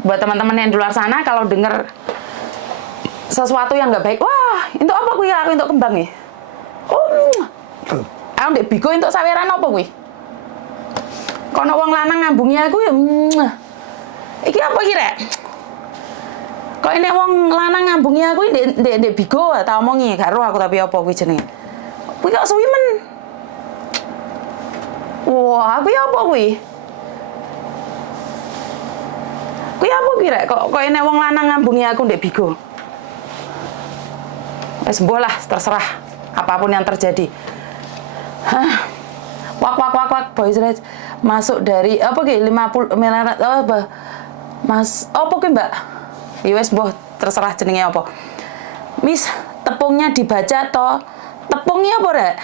buat teman-teman yang di luar sana kalau dengar sesuatu yang nggak baik, wah, itu apa kuwi? Aku untuk kembang ya. Oh, aku ndek bigo untuk saweran apa kuwi? Kono wong lanang ngambungi aku ya. Iki apa iki rek? Kok ini wong lanang ngambungi aku ndek bigo tak omongi karo aku tapi apa kuwi jenenge? Kuwi kok suwi men. Wah, kuwi apa kuwi? Kuwi apa kuwi rek? Kok ini wong lanang ngambungi aku ndek bigo? Wes mboh lah, terserah apapun yang terjadi. Hah. Wak boys red masuk dari apa ki 50 miliar apa? Mas, apa ki Mbak? Ya wes mboh terserah jenenge apa. Miss, tepungnya dibaca toh. Tepungnya apa rek?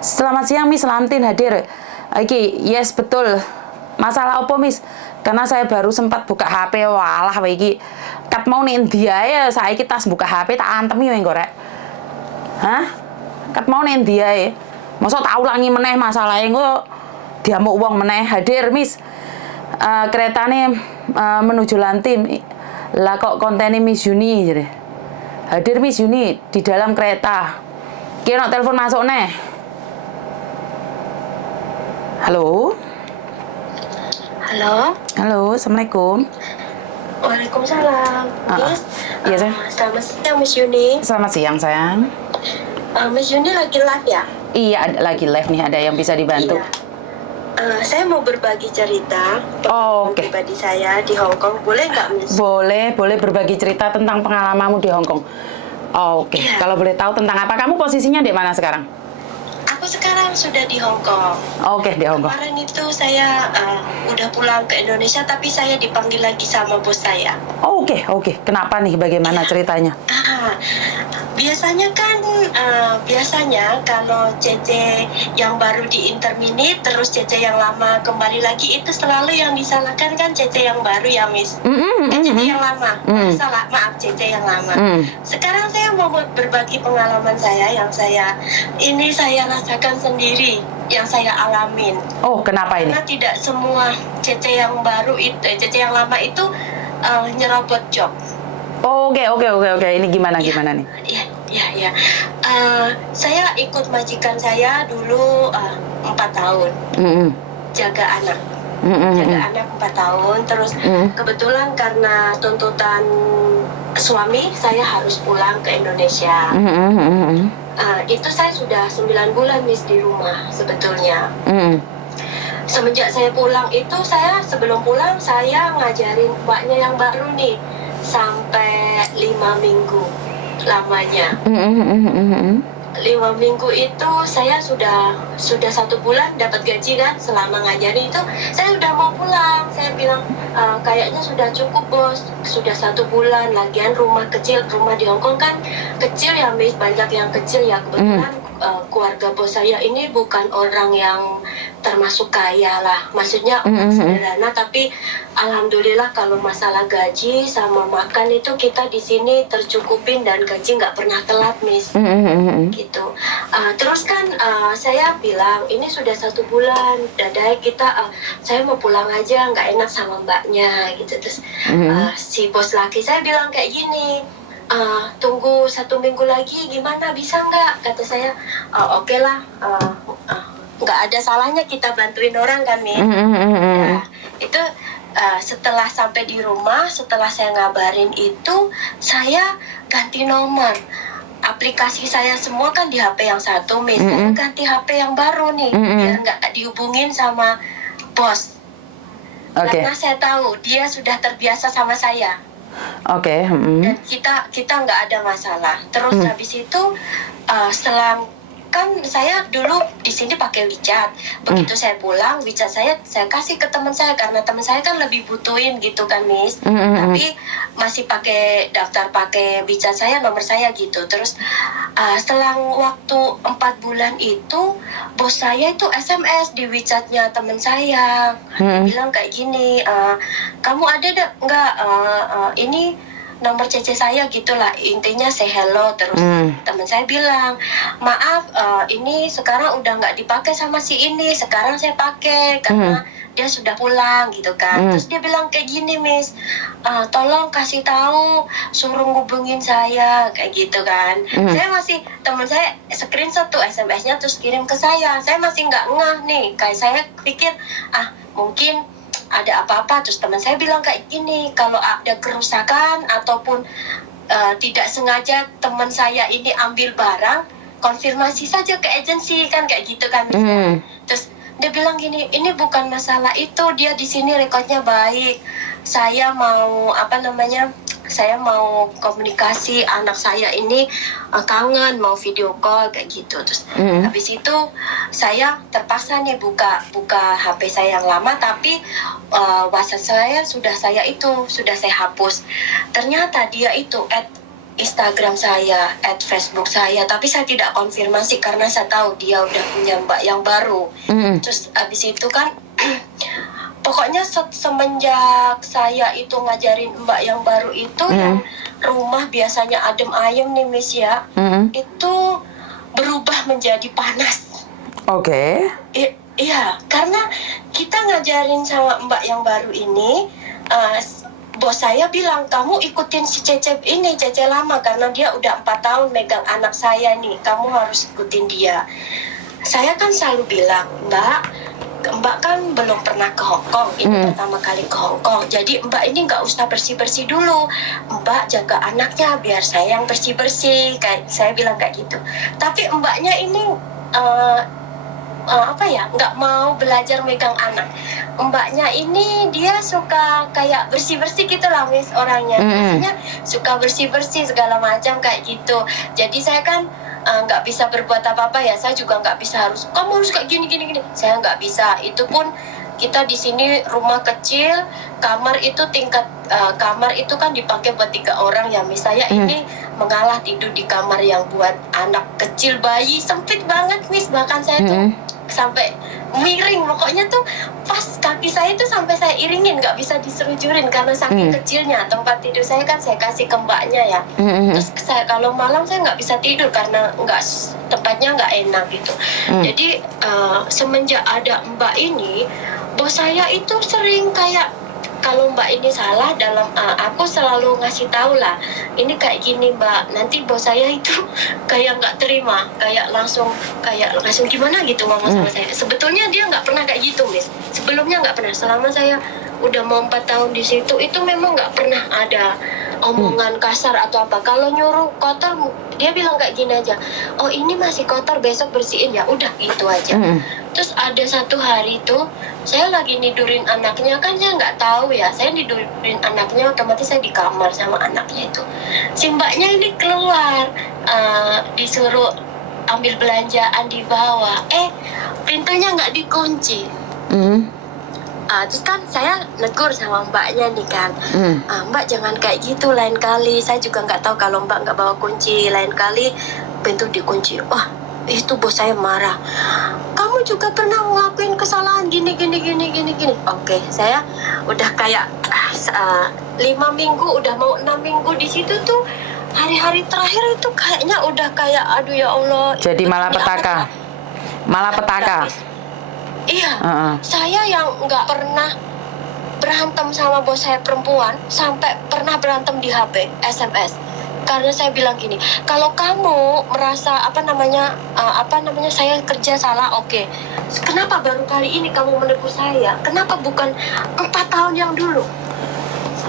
Selamat siang Miss Lamtin hadir. Iki, yes betul. Masalah apa Miss? Karena saya baru sempat buka HP, walah iki. Kat mau nih dia ya, saiki tas buka HP tak antemi weng gorek. Hah? Kat mau nih dia ya. Masa tak ulangi meneh masalahnya kok diamuk uang meneh hadir Miss. Keretane menuju Lantim. Lah kok kontennya Miss Yuni jadi. Hadir Miss Yuni di dalam kereta. Kira telepon masuk neh. Halo. Halo. Halo, assalamualaikum. Waalaikumsalam. Miss, iya sayang. selamat siang Miss Yuni. Selamat siang sayang. Miss Yuni lagi live ya? Iya, lagi live nih, ada yang bisa dibantu. Iya. Saya mau berbagi cerita Oh, oke. pribadi saya di Hong Kong. Boleh nggak Miss? Boleh berbagi cerita tentang pengalamanmu di Hong Kong. Oh, oke. Iya. Kalau boleh tahu tentang apa? Kamu posisinya di mana sekarang? Aku sekarang sudah di Hong Kong. Oke, di Hong Kong. Kemarin itu saya udah pulang ke Indonesia, tapi saya dipanggil lagi sama bos saya. Oh, oke. Kenapa nih? Bagaimana ceritanya? Biasanya kan kalau CC yang baru di interminate terus CC yang lama kembali lagi, itu selalu yang disalahkan kan CC yang baru ya Miss. CC yang lama. Salah, maaf, CC yang lama. Sekarang saya mau berbagi pengalaman saya yang saya rasakan sendiri, yang saya alamin. Oh, kenapa ini? Karena tidak semua CC yang baru itu, CC yang lama itu nyerobot job. Oh, oke. Ini gimana nih? Ya. Saya ikut majikan saya dulu 4 tahun. Jaga anak. Jaga anak 4 tahun. Terus kebetulan karena tuntutan suami, saya harus pulang ke Indonesia. Itu saya sudah 9 bulan Miss di rumah sebetulnya. Semenjak saya pulang itu, sebelum pulang saya ngajarin mbaknya yang baru nih sampai 5 minggu lamanya. 5 minggu itu saya sudah 1 bulan dapat gaji kan. Selama ngajarin itu saya udah mau pulang. Saya bilang kayaknya sudah cukup bos, sudah 1 bulan. Lagian rumah di Hong Kong kan kecil ya Miss, banyak yang kecil ya. Kebetulan keluarga bos saya ini bukan orang yang termasuk kaya lah, maksudnya orang sederhana, tapi alhamdulillah kalau masalah gaji sama makan itu kita di sini tercukupin dan gaji nggak pernah telat Miss. Gitu. Terus kan saya bilang ini sudah 1 bulan, dadai saya mau pulang aja, nggak enak sama mbaknya gitu. Terus si bos laki saya bilang kayak gini, tunggu 1 minggu lagi gimana, bisa nggak? Kata saya, oke lah, nggak ada salahnya kita bantuin orang kan Min. Nah, itu setelah sampai di rumah, setelah saya ngabarin itu, saya ganti nomor. Aplikasi saya semua kan di HP yang satu Miss. Saya ganti HP yang baru nih, biar nggak dihubungin sama bos. Karena saya tahu dia sudah terbiasa sama saya. Dan kita nggak ada masalah. Terus habis itu selang kan saya dulu di sini pakai WeChat. Begitu saya pulang, WeChat saya kasih ke teman saya karena teman saya kan lebih butuhin gitu kan Miss. Tapi masih daftar pakai WeChat saya, nomor saya gitu. Terus selang waktu 4 bulan itu bos saya itu SMS di WeChatnya teman saya. Bilang kayak gini, kamu ada nggak ini nomor CC saya gitulah, intinya say hello. Terus teman saya bilang, maaf ini sekarang udah nggak dipakai sama si ini, sekarang saya pakai karena dia sudah pulang gitu kan. Terus dia bilang kayak gini, Miss, tolong kasih tahu, suruh ngubungin saya kayak gitu kan. Saya masih, teman saya screenshot tuh SMS-nya terus kirim ke saya masih nggak ngeh nih, kayak saya pikir mungkin ada apa-apa. Terus teman saya bilang kayak gini, kalau ada kerusakan ataupun tidak sengaja teman saya ini ambil barang, konfirmasi saja ke agensi kan, kayak gitu kan. Terus dia bilang gini, ini bukan masalah itu, dia di sini rekodnya baik, saya mau saya mau komunikasi, anak saya ini kangen, mau video call kayak gitu. Terus habis itu saya terpaksa nih buka HP saya yang lama, tapi WhatsApp saya sudah saya hapus. Ternyata dia itu Instagram saya, Facebook saya, tapi saya tidak konfirmasi karena saya tahu dia udah punya mbak yang baru. Terus abis itu kan, pokoknya semenjak saya itu ngajarin mbak yang baru itu, yang rumah biasanya adem ayem nih, Miss ya, itu berubah menjadi panas. Oke. Iya, karena kita ngajarin sama mbak yang baru ini, bos saya bilang, kamu ikutin si Cece ini, Cece lama, karena dia udah 4 tahun megang anak saya nih, kamu harus ikutin dia. Saya kan selalu bilang, Mbak kan belum pernah ke Hong Kong, ini pertama kali ke Hong Kong, jadi Mbak ini nggak usah bersih-bersih dulu, Mbak jaga anaknya biar saya yang bersih-bersih, kayak saya bilang kayak gitu. Tapi mbaknya ini nggak mau belajar megang anak. Mbaknya ini dia suka kayak bersih-bersih gitu lah, Miss, orangnya. Maksudnya suka bersih-bersih segala macam kayak gitu. Jadi saya kan nggak bisa berbuat apa-apa ya. Saya juga nggak bisa kamu harus kayak gini. Saya nggak bisa. Itu pun kita di sini rumah kecil, kamar itu kamar itu kan dipakai buat 3 orang ya, Miss. Saya ini mengalah tidur di kamar yang buat anak kecil, bayi, sempit banget, Miss. Bahkan saya tuh sampai miring, pokoknya tuh pas kaki saya tuh sampai saya iringin, nggak bisa diselujurin karena saking kecilnya. Tempat tidur saya kan saya kasih ke mbaknya ya. Terus saya kalau malam saya nggak bisa tidur karena tempatnya nggak enak gitu. Jadi semenjak ada mbak ini, bos saya itu sering kayak, kalau mbak ini salah dalam aku selalu ngasih tahu lah, ini kayak gini mbak, nanti bos saya itu kayak nggak terima, kayak langsung gimana gitu ngomong sama saya. Sebetulnya dia nggak pernah kayak gitu, Miss. Sebelumnya nggak pernah, selama saya udah mau 4 tahun di situ, itu memang nggak pernah ada omongan kasar atau apa. Kalau nyuruh kotor, dia bilang kayak gini aja, oh ini masih kotor, besok bersihin ya, udah gitu aja. Terus ada satu hari itu saya lagi nidurin anaknya, kan saya nggak tahu ya, saya nidurin anaknya, otomatis saya di kamar sama anaknya itu. Si mbaknya ini keluar, disuruh ambil belanjaan di bawah, pintunya nggak dikunci. Terus kan saya negur sama mbaknya nih kan, mbak jangan kayak gitu, lain kali, saya juga nggak tahu kalau mbak nggak bawa kunci, lain kali pintu dikunci. Wah, itu bos saya marah, kamu juga pernah ngelakuin kesalahan gini. Oke, saya udah kayak 5 minggu, udah mau 6 minggu di situ tuh, hari-hari terakhir itu kayaknya udah kayak aduh ya Allah. Jadi malah petaka. Iya, saya yang nggak pernah berantem sama bos saya perempuan, sampai pernah berantem di HP, SMS. Karena saya bilang gini, kalau kamu merasa saya kerja salah, oke. Kenapa baru kali ini kamu menegur saya? Kenapa bukan 4 tahun yang dulu?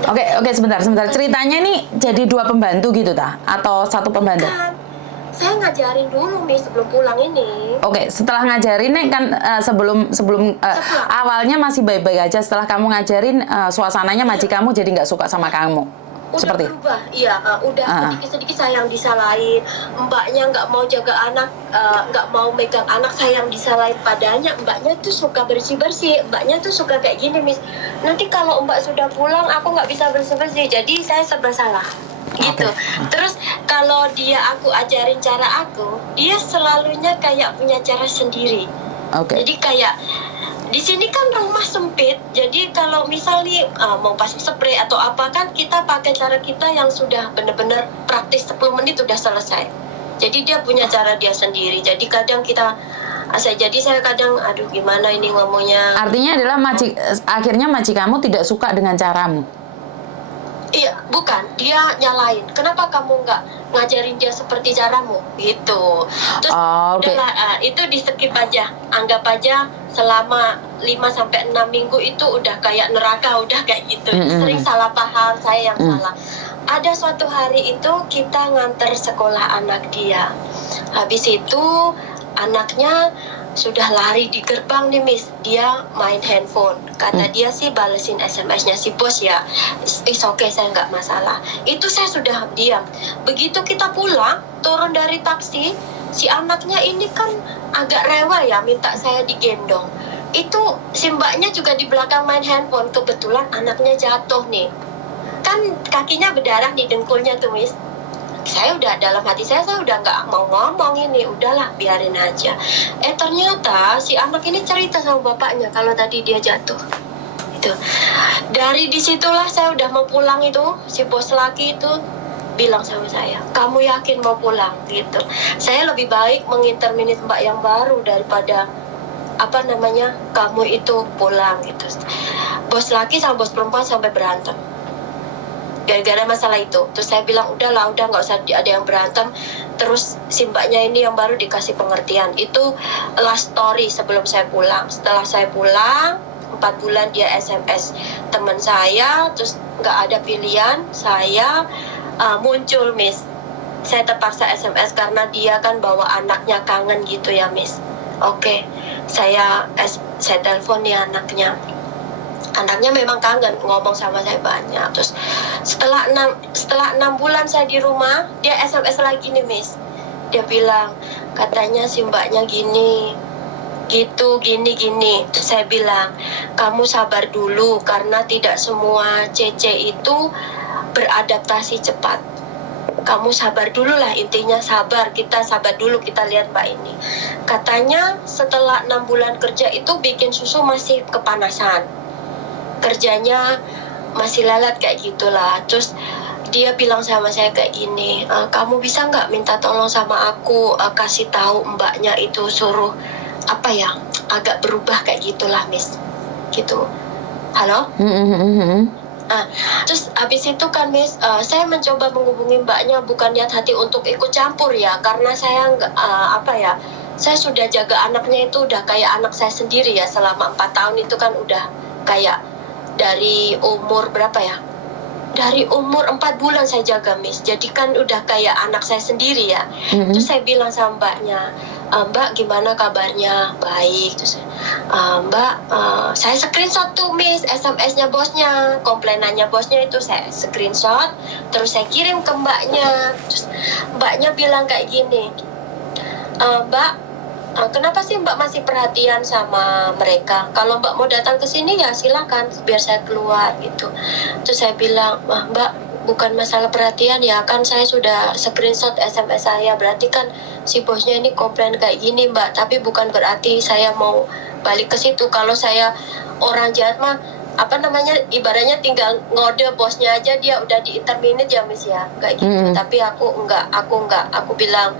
Oke, sebentar. Ceritanya nih jadi 2 pembantu gitu atau 1 pembantu? Bukan. Saya ngajarin dulu, Miss, sebelum pulang ini. Oke, setelah ngajarin nih kan sebelum awalnya masih baik-baik aja. Setelah kamu ngajarin, suasananya majikanmu jadi nggak suka sama kamu. Udah seperti berubah, iya. Sedikit-sedikit saya yang disalahin. Mbaknya nggak mau jaga anak, nggak mau megang anak, saya yang disalahin. Padanya mbaknya tuh suka bersih-bersih. Mbaknya tuh suka kayak gini, Miss, nanti kalau mbak sudah pulang aku nggak bisa bersih-bersih, jadi saya serba salah gitu. Terus kalau aku ajarin cara aku, dia selalunya kayak punya cara sendiri. Jadi kayak Di sini kan rumah sempit, jadi kalau misalnya mau pasang spray atau apa kan kita pakai cara kita yang sudah benar-benar praktis 10 menit sudah selesai. Jadi dia punya cara dia sendiri. Jadi kadang saya kadang aduh gimana ini ngomongnya. Artinya adalah akhirnya majikanmu tidak suka dengan caramu. Iya, bukan. Dia nyalain. Kenapa kamu nggak ngajarin dia seperti caramu? Gitu. Terus Okay. itu di skip aja. Anggap aja selama 5-6 minggu itu udah kayak neraka, udah kayak gitu. Sering salah paham, saya yang salah. Ada suatu hari itu kita nganter sekolah anak dia. Habis itu anaknya sudah lari di gerbang nih Miss, dia main handphone. Kata dia sih balesin SMS-nya si bos ya. Is okay, saya nggak masalah. Itu saya sudah diam. Begitu kita pulang, turun dari taksi, si anaknya ini kan agak rewel ya, minta saya digendong. Itu si mbaknya juga di belakang main handphone. Kebetulan anaknya jatuh nih. Kan kakinya berdarah di dengkulnya tuh Miss. Saya udah dalam hati saya udah nggak mau ngomong ini, udahlah biarin aja. Ternyata si anak ini cerita sama bapaknya kalau tadi dia jatuh. Itu dari disitulah saya udah mau pulang itu, si bos laki itu bilang sama saya, kamu yakin mau pulang gitu. Saya lebih baik menginterminate mbak yang baru daripada kamu itu pulang gitu. Bos laki sama bos perempuan sampai berantem gara-gara masalah itu. Terus saya bilang udah nggak usah ada yang berantem. Terus si mbaknya ini yang baru dikasih pengertian. Itu last story sebelum saya pulang. Setelah saya pulang 4 bulan dia SMS teman saya, terus nggak ada pilihan, saya muncul Miss. Saya terpaksa SMS karena dia kan bawa anaknya kangen gitu ya Miss. Oke, saya telepon nih anaknya memang kangen, ngomong sama saya banyak. Terus setelah 6 bulan saya di rumah, dia SMS lagi nih Miss. Dia bilang katanya si mbaknya gini gitu, gini. Terus saya bilang kamu sabar dulu karena tidak semua CC itu beradaptasi cepat. Kamu sabar dulu lah, intinya sabar, kita sabar dulu, kita lihat mbak ini. Katanya setelah 6 bulan kerja itu bikin susu masih kepanasan, kerjanya masih lalat kayak gitulah. Terus dia bilang sama saya kayak gini, kamu bisa nggak minta tolong sama aku, kasih tahu mbaknya itu suruh agak berubah kayak gitulah Miss, gitu. Halo? Terus habis itu kan Miss, saya mencoba menghubungi mbaknya, bukan niat hati untuk ikut campur ya, karena saya nggak saya sudah jaga anaknya itu udah kayak anak saya sendiri ya. Selama 4 tahun itu kan udah kayak dari umur berapa ya? Dari umur 4 bulan saya jaga Miss. Jadi kan udah kayak anak saya sendiri ya. Terus saya bilang sama mbaknya, Mbak gimana kabarnya? Baik. Terus Mbak, saya screenshot tuh Miss SMS-nya bosnya, komplainannya bosnya itu saya screenshot, terus saya kirim ke mbaknya. Terus mbaknya bilang kayak gini, Mbak, kenapa sih Mbak masih perhatian sama mereka? Kalau Mbak mau datang ke sini ya silakan, biar saya keluar gitu. Terus saya bilang, Mbak bukan masalah perhatian ya, kan saya sudah screenshot SMS saya, berarti kan si bosnya ini komplain kayak gini Mbak, tapi bukan berarti saya mau balik ke situ. Kalau saya orang jahat mah ibaratnya tinggal ngode bosnya aja, dia udah di-terminate ya Miss ya, kayak gitu. Tapi aku enggak, aku bilang.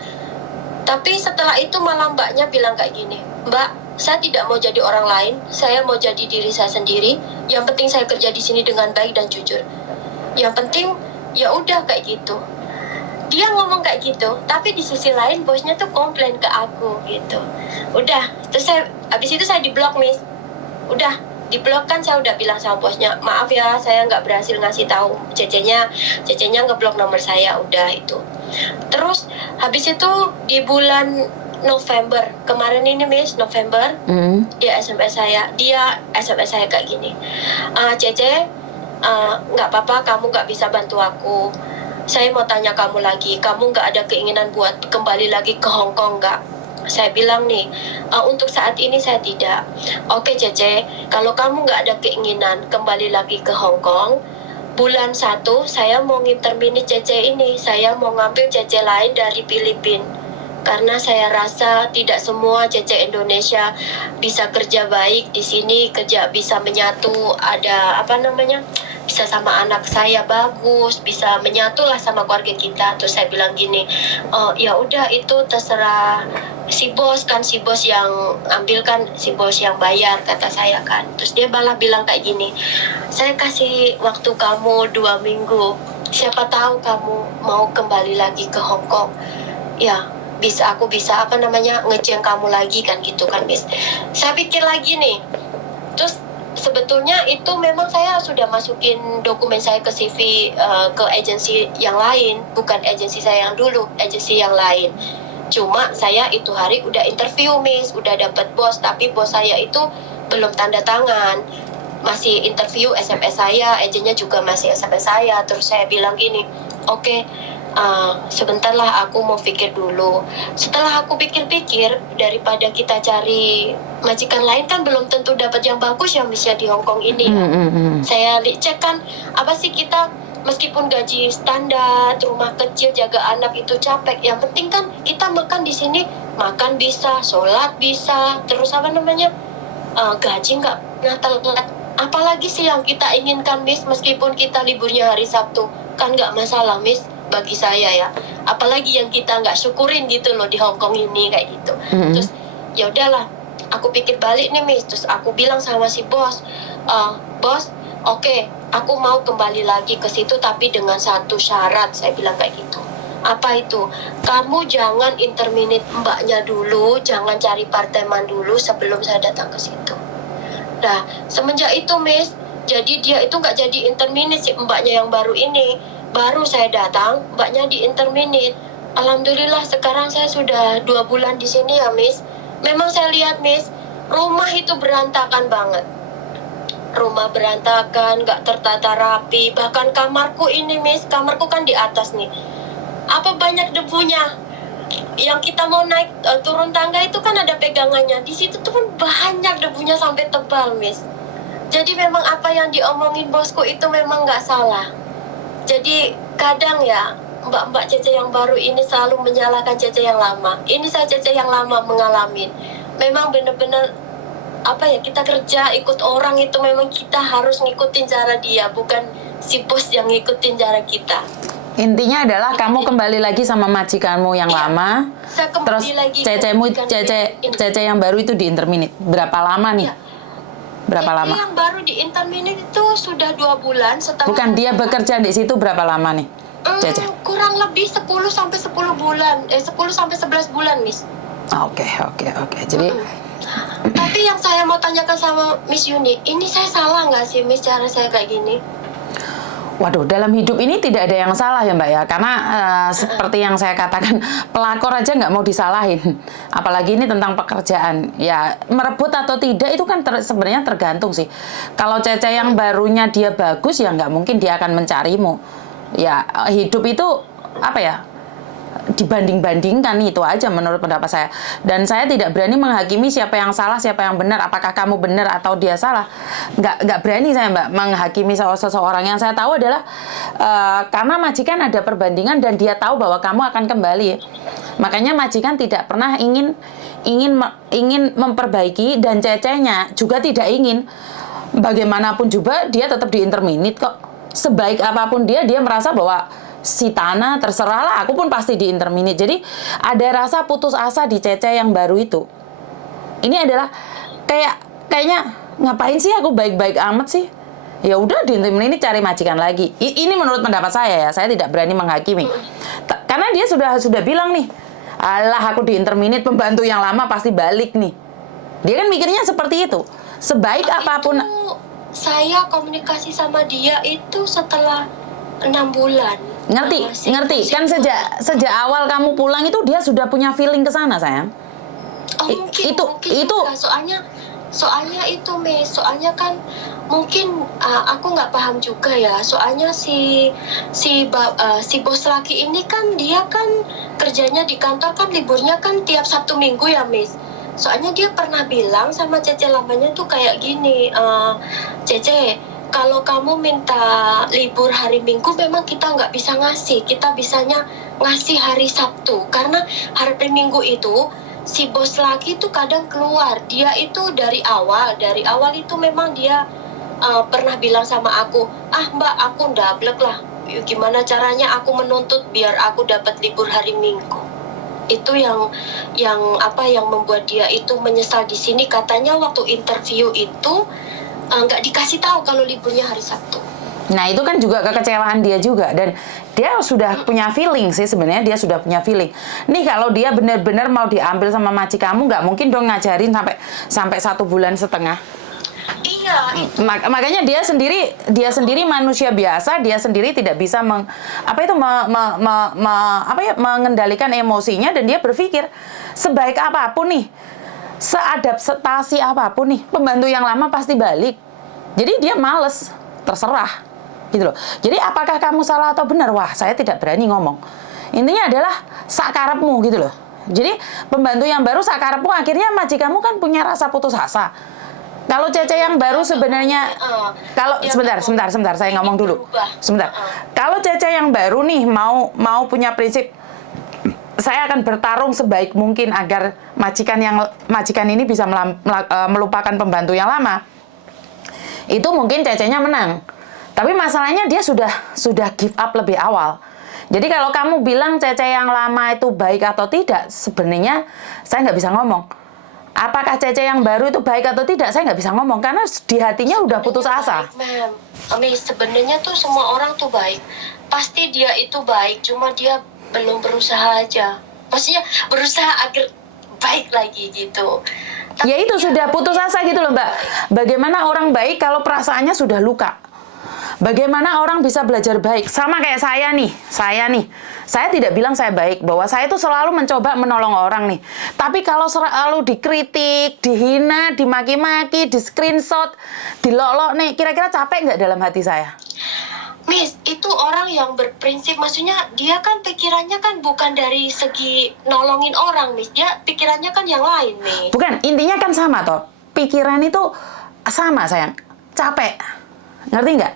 Tapi setelah itu malah mbaknya bilang kayak gini, Mbak, saya tidak mau jadi orang lain, saya mau jadi diri saya sendiri. Yang penting saya kerja di sini dengan baik dan jujur. Yang penting ya udah kayak gitu. Dia ngomong kayak gitu, tapi di sisi lain bosnya tuh komplain ke aku gitu. Udah, terus habis itu saya diblok Miss. Udah diblok kan, saya udah bilang sama bosnya, maaf ya saya nggak berhasil ngasih tahu CC-nya ngeblok nomor saya, udah itu. Terus habis itu di bulan November kemarin ini Miss, November, dia SMS saya kayak gini, Cece, nggak apa-apa kamu nggak bisa bantu aku, saya mau tanya kamu lagi, kamu nggak ada keinginan buat kembali lagi ke Hong Kong nggak? Saya bilang nih, untuk saat ini saya tidak. Oke Cece, kalau kamu nggak ada keinginan kembali lagi ke Hong Kong, bulan 1 saya mau nginterminate Cece ini, saya mau ngambil Cece lain dari Filipina. karena saya rasa tidak semua Cece Indonesia bisa kerja baik di sini, kerja bisa menyatu, ada apa namanya, bisa sama anak saya bagus, bisa menyatu lah sama keluarga kita. Terus saya bilang gini, oh ya udah itu terserah si bos kan, si bos yang ambil kan, si bos yang bayar, kata saya kan. Terus dia malah bilang kayak gini, saya kasih waktu kamu 2 minggu, siapa tahu kamu mau kembali lagi ke Hong Kong, ya aku bisa apa namanya ngeceng kamu lagi kan, gitu kan Miss. Saya pikir lagi nih, terus sebetulnya itu memang saya sudah masukin dokumen saya ke CV ke agensi yang lain, bukan agensi saya yang dulu, agensi yang lain. Cuma saya itu hari udah interview Miss, udah dapat bos, tapi bos saya itu belum tanda tangan, masih interview SMS saya, agennya juga masih SMS saya. Terus saya bilang gini, oke, sebentar lah, aku mau pikir dulu. Setelah aku pikir-pikir, daripada kita cari majikan lain kan belum tentu dapat yang bagus yang bisa di Hong Kong ini. Saya cek kan, apa sih kita, meskipun gaji standar, rumah kecil, jaga anak itu capek, yang penting kan kita makan di sini, makan bisa, sholat bisa, terus apa namanya, gaji nggak telat. Apalagi sih yang kita inginkan Miss, meskipun kita liburnya hari Sabtu kan nggak masalah Miss, bagi saya ya. Apalagi yang kita nggak syukurin gitu loh di Hong Kong ini kayak gitu. Terus ya udahlah, aku pikir balik nih Miss. Terus aku bilang sama si bos, bos, oke, aku mau kembali lagi ke situ tapi dengan satu syarat. Saya bilang kayak gitu. Apa itu? Kamu jangan interminate mbaknya dulu, jangan cari parteman dulu sebelum saya datang ke situ. Nah, semenjak itu Miss, jadi dia itu nggak jadi interminate si mbaknya yang baru ini. Baru saya datang, mbaknya di interminate. Alhamdulillah sekarang saya sudah 2 bulan di sini ya Miss. Memang saya lihat Miss, rumah itu berantakan banget. Rumah berantakan, nggak tertata rapi. Bahkan kamarku ini Miss, kamarku kan di atas nih. Apa banyak debunya? Yang kita mau naik turun tangga itu kan ada pegangannya. Di situ tuh kan banyak debunya sampai tebal Miss. Jadi memang apa yang diomongin bosku itu memang nggak salah. Jadi kadang ya mbak-mbak Cece yang baru ini selalu menyalahkan Cece yang lama. Ini saya Cece yang lama mengalami. Memang benar-benar apa ya, kita kerja ikut orang itu memang kita harus ngikutin cara dia, bukan si bos yang ngikutin cara kita. Intinya adalah kamu kembali lagi sama majikanmu yang lama. Saya terus lagi Cece yang baru itu di interminate. Berapa lama nih? Berapa lama? Yang baru di interminate itu sudah 2 bulan setelah. Bukan, dia bekerja di situ berapa lama nih? Cece? Kurang lebih 10 sampai 10 bulan. 10 sampai 11 bulan, Miss. Oke. Jadi tapi yang saya mau tanyakan sama Miss Yuni, ini saya salah nggak sih Miss cara saya kayak gini? waduh, dalam hidup ini tidak ada yang salah ya Mbak ya, karena seperti yang saya katakan, pelakor aja nggak mau disalahin, apalagi ini tentang pekerjaan. Ya merebut atau tidak itu kan sebenarnya tergantung sih. Kalau Cece yang barunya dia bagus ya nggak mungkin dia akan mencarimu. Ya hidup itu apa ya? Dibanding-bandingkan, itu aja menurut pendapat saya. Dan saya tidak berani menghakimi siapa yang salah, siapa yang benar, apakah kamu benar atau dia salah. Nggak berani saya Mbak menghakimi seseorang. Yang saya tahu adalah karena majikan ada perbandingan dan dia tahu bahwa kamu akan kembali. Makanya majikan tidak pernah ingin memperbaiki, dan Cecenya juga tidak ingin. Bagaimanapun juga dia tetap di interminate kok. Sebaik apapun dia merasa bahwa si Tanah terserahlah, aku pun pasti di interminate. Jadi ada rasa putus asa di Cece yang baru itu. Ini adalah kayaknya ngapain sih aku baik-baik amat sih? Ya udah di interminate cari majikan lagi. Ini menurut pendapat saya ya. Saya tidak berani menghakimi. Karena dia sudah bilang nih, alah aku di interminate, pembantu yang lama pasti balik nih. Dia kan mikirnya seperti itu. Sebaik apapun. Saya komunikasi sama dia itu setelah 6 bulan. Ngerti. Kan sejak awal kamu pulang itu dia sudah punya feeling ke sana, sayang. Mungkin itu soalnya itu Miss, soalnya kan mungkin aku nggak paham juga ya. Soalnya si bos laki ini kan dia kan kerjanya di kantor kan liburnya kan tiap Sabtu Minggu ya Miss. Soalnya dia pernah bilang sama Cece lamanya tuh kayak gini, Cece, kalau kamu minta libur hari Minggu memang kita nggak bisa ngasih, kita bisanya ngasih hari Sabtu, karena hari Minggu itu si bos lagi tuh kadang keluar, dia itu dari awal itu memang dia pernah bilang sama aku, mbak aku ndablek lah, gimana caranya aku menuntut biar aku dapat libur hari Minggu. Itu yang membuat dia itu menyesal di sini, katanya waktu interview itu nggak dikasih tahu kalau liburnya hari Sabtu. Nah itu kan juga kekecewaan dia juga, dan dia sudah punya feeling sih sebenarnya, dia sudah punya feeling. Nih kalau dia benar-benar mau diambil sama majikanmu, nggak mungkin dong ngajarin sampai 1 bulan setengah. Iya. Makanya dia sendiri manusia biasa, dia sendiri tidak bisa mengendalikan emosinya, dan dia berpikir sebaik apapun nih, seadaptasi apapun nih, pembantu yang lama pasti balik. Jadi dia males, terserah gitu loh. Jadi apakah kamu salah atau benar? Wah, saya tidak berani ngomong. Intinya adalah sakarepmu gitu loh. Jadi pembantu yang baru sakarepmu, akhirnya majikanmu kan punya rasa putus asa. Kalau Cece yang baru sebenarnya, sebentar saya ngomong dulu. Sebentar. Kalau Cece yang baru nih mau punya prinsip, saya akan bertarung sebaik mungkin agar majikan ini bisa melupakan pembantu yang lama. Itu mungkin Cecenya menang. Tapi masalahnya dia sudah give up lebih awal. Jadi kalau kamu bilang Cece yang lama itu baik atau tidak, sebenarnya saya nggak bisa ngomong. Apakah Cece yang baru itu baik atau tidak, saya nggak bisa ngomong, karena di hatinya udah putus asa. Sebenarnya tuh semua orang tuh baik. Pasti dia itu baik, cuma dia belum berusaha aja. Maksudnya berusaha agar baik lagi gitu. Ya itu sudah putus asa gitu loh, Mbak. Bagaimana orang baik kalau perasaannya sudah luka? Bagaimana orang bisa belajar baik? Sama kayak saya nih. Saya tidak bilang saya baik, bahwa saya itu selalu mencoba menolong orang nih. Tapi kalau selalu dikritik, dihina, dimaki-maki, di screenshot, dilolok nih, kira-kira capek nggak dalam hati saya? Miss, itu orang yang berprinsip, maksudnya dia kan pikirannya kan bukan dari segi nolongin orang, Miss. Dia pikirannya kan yang lain, nih. Bukan, intinya kan sama toh. Pikiran itu sama, sayang. Capek. Ngerti nggak?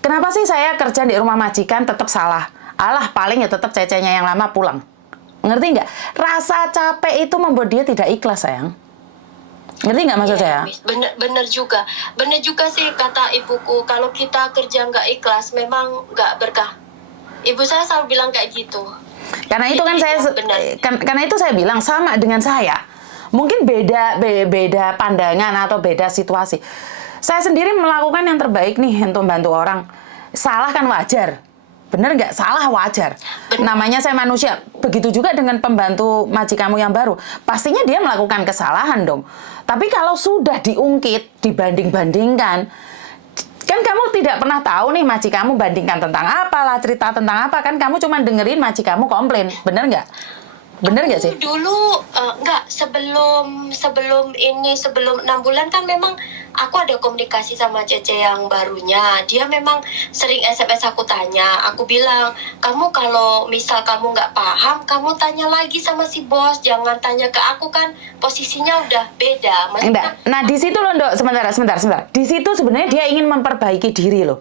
Kenapa sih saya kerja di rumah majikan tetap salah? Alah, paling ya tetap Cecenya yang lama pulang. Ngerti nggak? Rasa capek itu membuat dia tidak ikhlas, sayang. Ngerti nggak maksud saya? Bener juga sih kata ibuku, kalau kita kerja nggak ikhlas memang nggak berkah. Ibu saya selalu bilang kayak gitu. Karena itu kan karena itu saya bilang sama dengan saya. Mungkin beda pandangan atau beda situasi. Saya sendiri melakukan yang terbaik nih untuk membantu orang. Salah kan wajar. Bener nggak? Salah wajar. Namanya saya manusia. Begitu juga dengan pembantu majikanmu yang baru. Pastinya dia melakukan kesalahan dong. Tapi kalau sudah diungkit, dibanding-bandingkan, kan kamu tidak pernah tahu nih majikanmu bandingkan tentang apalah, cerita tentang apa. Kan kamu cuma dengerin majikanmu komplain. Bener nggak? Bener nggak sih? Dulu sebelum 6 bulan kan memang aku ada komunikasi sama Cece yang barunya. Dia memang sering SMS aku tanya. Aku bilang, kamu kalau misal kamu nggak paham, kamu tanya lagi sama si bos. Jangan tanya ke aku, kan posisinya udah beda. Maksudnya, nah di situ loh, Dok. Sebentar. Di situ sebenarnya dia ingin memperbaiki diri loh.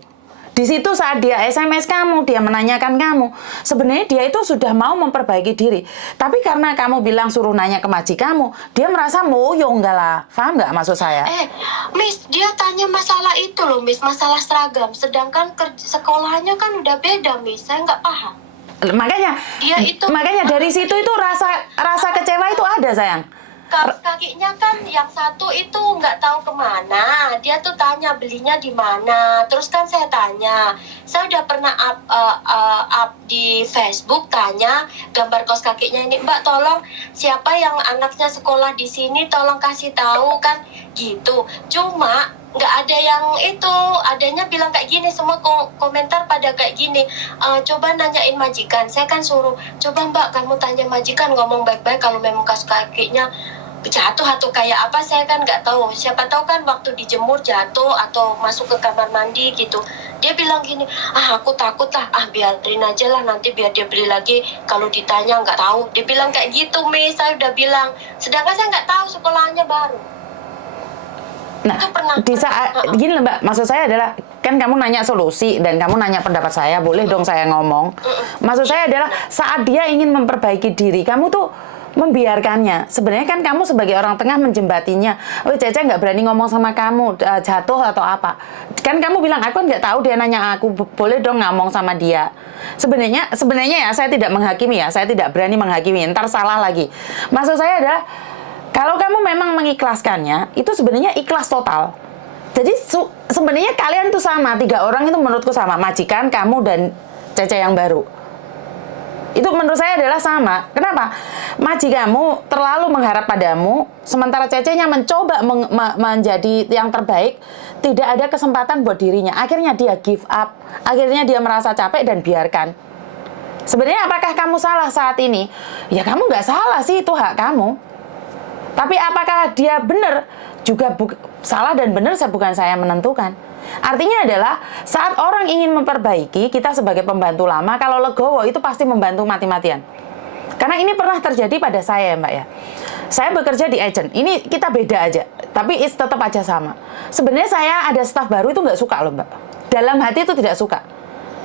Di situ saat dia SMS kamu, dia menanyakan kamu, sebenarnya dia itu sudah mau memperbaiki diri. Tapi karena kamu bilang suruh nanya ke majikanmu, dia merasa moyo enggak lah. Paham nggak maksud saya? Miss, dia tanya masalah itu loh, Miss, masalah seragam. Sedangkan sekolahnya kan udah beda, Miss. Saya nggak paham. Makanya dari situ itu rasa kecewa itu ada, sayang. Kakinya kan yang satu itu nggak tahu kemana, dia tuh tanya belinya di mana. Terus kan saya tanya, saya udah pernah up di Facebook tanya gambar kaos kakinya ini, Mbak tolong siapa yang anaknya sekolah di sini tolong kasih tahu, kan gitu. Cuma nggak ada yang itu, adanya bilang kayak gini, semua komentar pada kayak gini, coba nanyain majikan. Saya kan suruh, coba Mbak kamu tanya majikan, ngomong baik-baik kalau memang kaos kakinya jatuh atau kayak apa, saya kan nggak tahu. Siapa tahu kan waktu dijemur jatuh atau masuk ke kamar mandi gitu. Dia bilang gini, aku takut lah, biarin aja lah, nanti biar dia beli lagi kalau ditanya nggak tahu. Dia bilang kayak gitu, Miss. Saya udah bilang, sedangkan saya nggak tahu sekolahnya baru. Nah, di saat gini loh, Mbak, maksud saya adalah kan kamu nanya solusi dan kamu nanya pendapat saya, boleh dong saya ngomong. Maksud saya adalah saat dia ingin memperbaiki diri, kamu tuh membiarkannya. Sebenarnya kan kamu sebagai orang tengah menjembatinya. Oh, Cece nggak berani ngomong sama kamu, jatuh atau apa. Kan kamu bilang, aku nggak tahu, dia nanya aku, boleh dong ngomong sama dia. Sebenarnya ya, saya tidak menghakimi ya, saya tidak berani menghakimi, ntar salah lagi. Maksud saya adalah, kalau kamu memang mengikhlaskannya, itu sebenarnya ikhlas total. Jadi sebenarnya kalian tuh sama, 3 orang itu menurutku sama, majikan, kamu, dan Cece yang baru. Itu menurut saya adalah sama. Kenapa? Majikanmu terlalu mengharap padamu, sementara Cecenya mencoba menjadi yang terbaik, tidak ada kesempatan buat dirinya. Akhirnya dia give up, akhirnya dia merasa capek dan biarkan. Sebenarnya apakah kamu salah saat ini? Ya kamu nggak salah sih, itu hak kamu. Tapi apakah dia benar? Juga salah dan benar bukan saya menentukan. Artinya adalah saat orang ingin memperbaiki, kita sebagai pembantu lama, kalau legowo itu pasti membantu mati-matian. Karena ini pernah terjadi pada saya ya Mbak ya. Saya bekerja di agent, ini kita beda aja, tapi tetap aja sama. Sebenarnya saya ada staf baru itu nggak suka loh Mbak. Dalam hati itu tidak suka.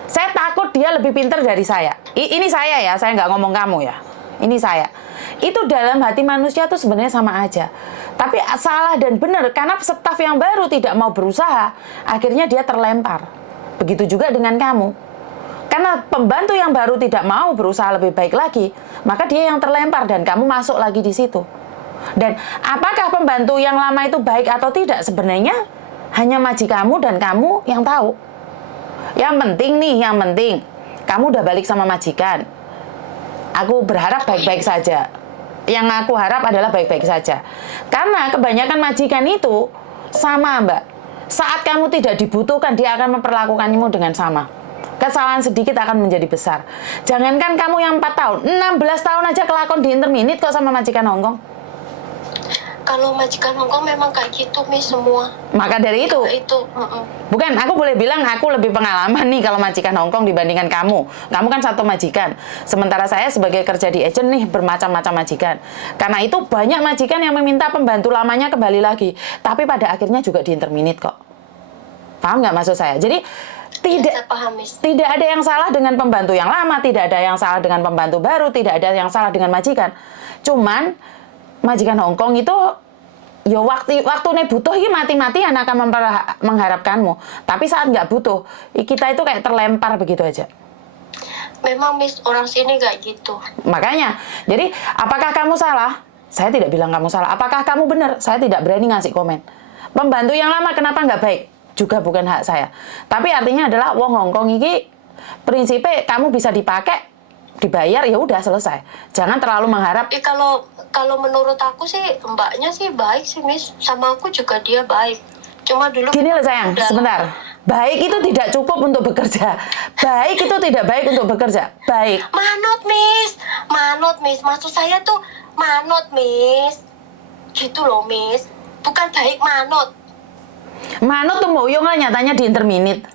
Saya takut dia lebih pintar dari saya. Ini saya ya, saya nggak ngomong kamu ya. Ini saya. Itu dalam hati manusia tuh sebenarnya sama aja. Tapi salah dan benar, karena staf yang baru tidak mau berusaha, akhirnya dia terlempar. Begitu juga dengan kamu. Karena pembantu yang baru tidak mau berusaha lebih baik lagi, maka dia yang terlempar dan kamu masuk lagi di situ. Dan apakah pembantu yang lama itu baik atau tidak, sebenarnya hanya majikanmu dan kamu yang tahu. Yang penting nih, kamu udah balik sama majikan. Aku berharap baik-baik saja. Yang aku harap adalah baik-baik saja. Karena kebanyakan majikan itu sama Mbak. Saat kamu tidak dibutuhkan, dia akan memperlakukanmu dengan sama. Kesalahan sedikit akan menjadi besar. Jangankan kamu yang 4 tahun, 16 tahun aja kelakon di interminit kok sama majikan Hongkong. Kalau majikan Hongkong memang kayak gitu, Miss, semua. Maka dari itu. Bukan, aku boleh bilang aku lebih pengalaman nih kalau majikan Hongkong dibandingkan kamu. Kamu kan satu majikan. Sementara saya sebagai kerja di agent nih bermacam-macam majikan. Karena itu banyak majikan yang meminta pembantu lamanya kembali lagi. Tapi pada akhirnya juga diinterminit kok. Paham nggak maksud saya? Jadi tidak ada yang salah dengan pembantu yang lama, tidak ada yang salah dengan pembantu baru, tidak ada yang salah dengan majikan. Cuman majikan Hongkong itu ya waktunya butuh ini mati-matian akan mengharapkanmu. Tapi saat nggak butuh, kita itu kayak terlempar begitu aja. Memang Miss, orang sini kayak gitu. Makanya, jadi apakah kamu salah? Saya tidak bilang kamu salah. Apakah kamu benar? Saya tidak berani ngasih komen. Pembantu yang lama kenapa nggak baik? Juga bukan hak saya. Tapi artinya adalah wong Hongkong ini prinsipnya kamu bisa dipakai, dibayar, ya udah selesai. Jangan terlalu mengharap. Kalau menurut aku sih mbaknya sih baik sih Miss, sama aku juga dia baik. Cuma dulu gini loh sayang, sebentar. Baik itu tidak cukup untuk bekerja. Baik itu tidak baik untuk bekerja. Baik. Manut Miss. Maksud saya tuh manut Miss. Gitu loh Miss. Bukan baik manut. Manut tuh moyong lah nyatanya di interminit.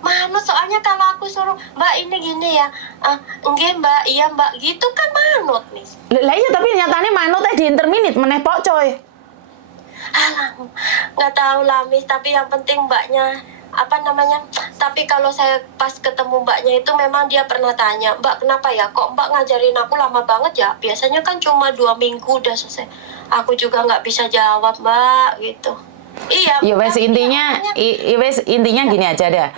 Manut, soalnya kalau aku suruh Mbak ini gini ya, enggak Mbak, iya Mbak, gitu kan manut nih. Lah iya, tapi nyatanya manut di interminit meneh pok coy. Alah, nggak tahu lah Miss, tapi yang penting Mbaknya tapi kalau saya pas ketemu Mbaknya itu memang dia pernah tanya, Mbak kenapa ya kok Mbak ngajarin aku lama banget ya, biasanya kan cuma 2 minggu udah selesai. Aku juga nggak bisa jawab Mbak gitu. Iya. Ya wes intinya gini aja deh.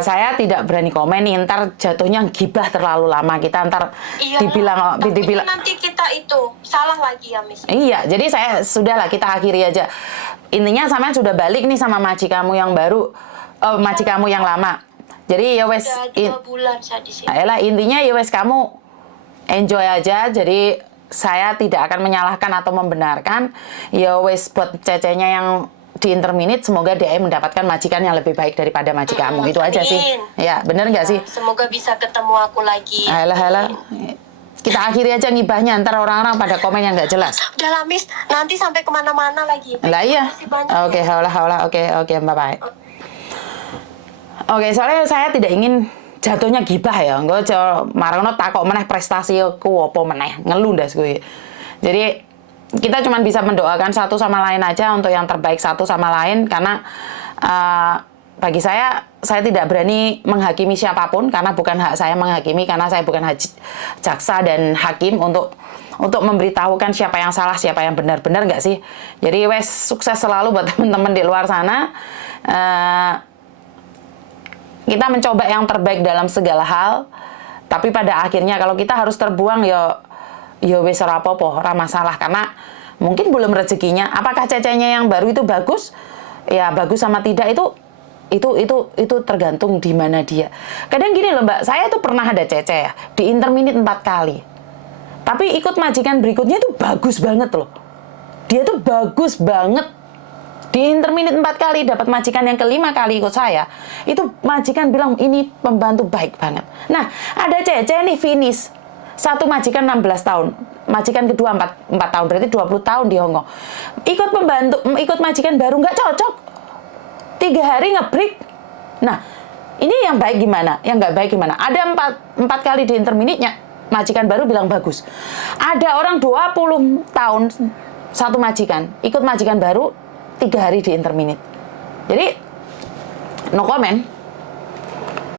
Saya tidak berani komen nih, ntar jatuhnya gibah terlalu lama, kita ntar dibilang nanti kita itu salah lagi ya Miss. Iya, jadi saya sudahlah, kita akhiri aja. Intinya sampean sudah balik nih sama maji kamu yang baru, maji kamu yang lama. Jadi ya wes, 2 bulan saya di sini. Ayolah, intinya ya wes kamu enjoy aja. Jadi saya tidak akan menyalahkan atau membenarkan. Ya wes buat Cecenya yang di interminit, semoga dia mendapatkan majikan yang lebih baik daripada majikanmu. Itu aja sih. Ya, bener nggak sih? Semoga bisa ketemu aku lagi. Alah. Kita akhiri aja ngibahnya, ntar orang-orang pada komen yang nggak jelas. Udah lah Miss, nanti sampai kemana-mana lagi. Lah iya. Oke, bye-bye. Oke, soalnya saya tidak ingin jatuhnya gibah ya. Gue marono takok meneh prestasi ku apa meneh, ngelundas gue. Jadi kita cuma bisa mendoakan satu sama lain aja untuk yang terbaik satu sama lain, karena bagi saya tidak berani menghakimi siapapun karena bukan hak saya menghakimi, karena saya bukan jaksa dan hakim untuk memberitahukan siapa yang salah, siapa yang benar nggak sih. Jadi wes sukses selalu buat teman-teman di luar sana. Kita mencoba yang terbaik dalam segala hal, tapi pada akhirnya kalau kita harus terbuang ya wes ora apa-apa, ora masalah, karena mungkin belum rezekinya. Apakah cecenya yang baru itu bagus? Ya bagus sama tidak itu tergantung di mana dia. Kadang gini loh Mbak, saya tuh pernah ada cece ya di interminit 4 kali. Tapi ikut majikan berikutnya tuh bagus banget loh. Dia tuh bagus banget. Di interminit 4 kali dapat majikan yang kelima kali ikut saya. Itu majikan bilang ini pembantu baik banget. Nah, ada cece nih finish. Satu majikan 16 tahun. Majikan kedua 4 tahun, berarti 20 tahun di Hongkong. Ikut majikan baru nggak cocok. 3 hari nge-break. Nah, ini yang baik gimana? Yang nggak baik gimana? Ada 4 kali di interminitnya, majikan baru bilang bagus. Ada orang 20 tahun, satu majikan, ikut majikan baru, 3 hari di interminit. Jadi, no comment.